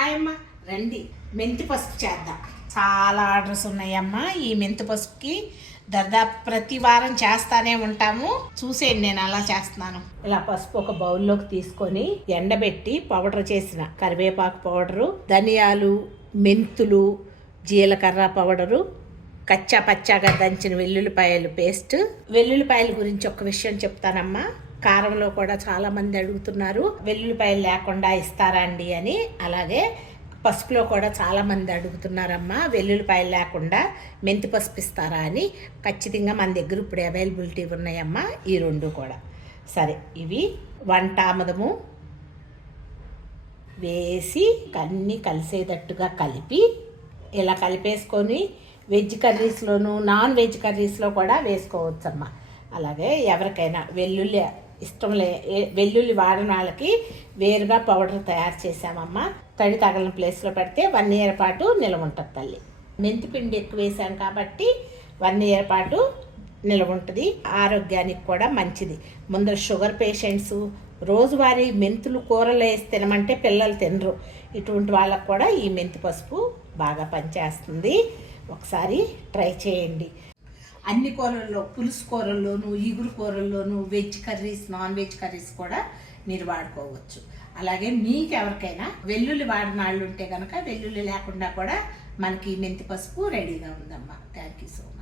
Hi అమ్మ, రండి మెంతి పసుపు చేద్దాం. చాలా ఆర్డర్స్ ఉన్నాయమ్మా ఈ మెంతి పసుపుకి. దాదాపు ప్రతి వారం చేస్తానే ఉంటాము. చూసేయండి నేను అలా చేస్తున్నాను. ఇలా పసుపు ఒక బౌల్లోకి తీసుకొని ఎండబెట్టి పౌడర్ చేసిన కరివేపాకు పౌడరు, ధనియాలు, మెంతులు, జీలకర్ర పౌడరు, కచ్చా పచ్చాగా దంచిన వెల్లుల్లిపాయలు పేస్ట్. వెల్లుల్లిపాయల గురించి ఒక విషయం చెప్తానమ్మా. కారంలో కూడా చాలామంది అడుగుతున్నారు వెల్లుల్లిపాయలు లేకుండా ఇస్తారా అండి అని. అలాగే పసుపులో కూడా చాలామంది అడుగుతున్నారమ్మా వెల్లుల్లిపాయలు లేకుండా మెంతి పసుపు ఇస్తారా అని. ఖచ్చితంగా మన దగ్గర ఇప్పుడు అవైలబిలిటీ ఉన్నాయమ్మా ఈ రెండు కూడా. సరే, ఇవి వంటామదము వేసి అన్నీ కలిసేటట్టుగా కలిపి ఇలా కలిపేసుకొని వెజ్ కర్రీస్లోను నాన్ వెజ్ కర్రీస్లో కూడా వేసుకోవచ్చమ్మా. అలాగే ఎవరికైనా వెల్లుల్లి ఇష్టం వెల్లుల్లి వాడిన వాళ్ళకి వేరుగా పౌడర్ తయారు చేసామమ్మా. తడి తగలని ప్లేస్లో పెడితే 1 year పాటు నిల్వ ఉంటుంది తల్లి. మెంతిపిండి ఎక్కువ వేసాం కాబట్టి 1 year పాటు నిల్వ ఉంటుంది. ఆరోగ్యానికి కూడా మంచిది. ముందర షుగర్ పేషెంట్స్ రోజువారీ మెంతులు కూరలు వేసి తినమంటే పిల్లలు తినరు. ఇటువంటి వాళ్ళకు కూడా ఈ మెంతి పసుపు బాగా పనిచేస్తుంది. ఒకసారి ట్రై చేయండి. అన్ని కూరల్లో, పులుసు కూరల్లోనూ, ఇగురు కూరల్లోనూ, veg curries, non veg curries కూడా మీరు వాడుకోవచ్చు. అలాగే మీకు ఎవరికైనా వెల్లుల్లి వాడిన వాళ్ళు ఉంటే కనుక వెల్లుల్లి లేకుండా కూడా మనకి మెంతి పసుపు రెడీగా ఉందమ్మా. Thank you so much.